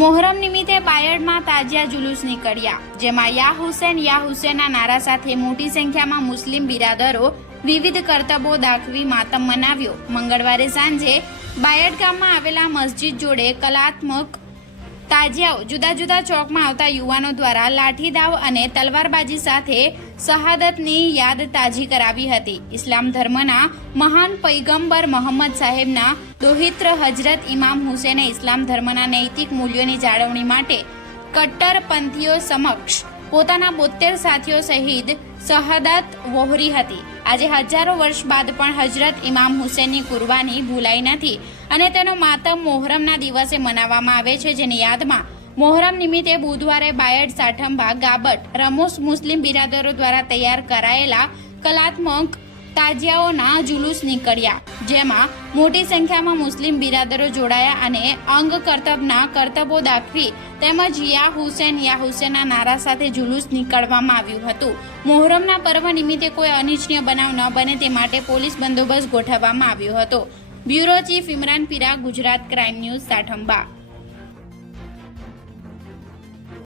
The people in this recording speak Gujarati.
મોહરમ નિમિત્તે બાયડમાં તાજિયા જુલુસ નીકળ્યા, જેમાં યા હુસેન યા હુસેનના નારા સાથે મોટી સંખ્યામાં મુસ્લિમ બિરાદરો વિવિધ કરતબો દાખવી માતમ મનાવ્યો. મંગળવારે સાંજે બાયડ ગામમાં આવેલા મસ્જિદ જોડે કલાત્મક તાજિયાઓ જુદા જુદા ચોકમાં આવતા યુવાનો દ્વારા લાઠીદાવ અને તલવારબાજી સાથે શહાદતની યાદ તાજી કરાવી હતી. ઇસ્લામ ધર્મના મહાન પૈગંબર મોહમ્મદ સાહેબના દોહિત્ર હજરત ઇમામ હુસેને ઇસ્લામ ધર્મના નૈતિક મૂલ્યોની જાળવણી માટે કટ્ટરપંથીઓ સમક્ષ પોતાના બોતેર સાથીઓ સહિત શહાદત વહોરી હતી. આજે હજારો વર્ષ બાદ પણ હજરત ઇમામ હુસેનની કુરબાની ભૂલાઈ નથી અને તેનો માતમ મોહરમના દિવસે મનાવવામાં આવે છે, જેની યાદમાં મોહરમ નિમિત્તે બુધવારે બાયડ સાઠંબા ગાબટ રમોસ મુસ્લિમ બિરાદરો દ્વારા તૈયાર કરાયેલા કલાત્મક તાજિયાઓના જુલુસ નીકળ્યા, જેમાં મોટી સંખ્યામાં મુસ્લિમ બિરાદરો જોડાયા અને અંગ કરતબના કરતબો દાખવી તેમજ યા હુસેન યા હુસેનના નારા સાથે જુલુસ નીકળવામાં આવ્યું હતું. મોહરમના પર્વ નિમિત્તે કોઈ અનિચ્છનીય બનાવ ન બને તે માટે પોલીસ બંદોબસ્ત ગોઠવવામાં આવ્યો હતો. Bureau chief Imran Pira, Gujarat crime news Sathamba.